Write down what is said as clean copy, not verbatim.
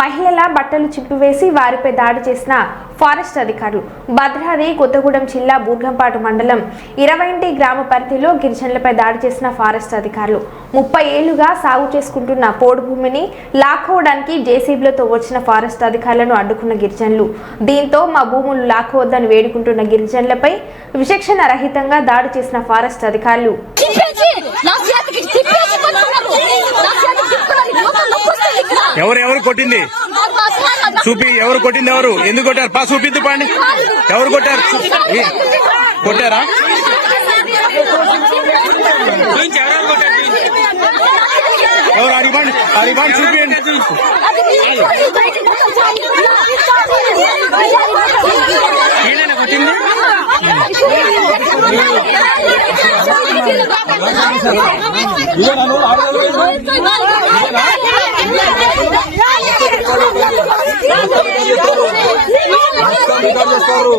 మహిళల బట్టలు చింపివేసి వారిపై దాడి చేసిన ఫారెస్ట్ అధికారులు. భద్రాద్రి కొత్తగూడెం జిల్లా బూర్గంపాడు మండలం 20 గ్రామ పరిధిలో గిరిజనులపై దాడి చేసిన ఫారెస్ట్ అధికారులు 30 ఏళ్లుగా సాగు చేసుకుంటున్న పోడు భూమిని లాక్కోవడానికి జేసీబీలతో వచ్చిన ఫారెస్ట్ అధికారులను అడ్డుకున్న గిరిజనులు. దీంతో మా భూములు లాక్కోవద్దని వేడుకుంటున్న గిరిజనులపై విచక్షణ రహితంగా దాడి చేసిన ఫారెస్ట్ అధికారులు ఎవరు కొట్టింది చూపి, ఎవరు కొట్టింది, ఎవరు ఎందుకు కొట్టారు? పా చూపిద్దు పాండి, ఎవరు కొట్టారు? కొట్టారా? ఎవరు అరిబాండి చూపియండి. కొట్టింది చేస్తారు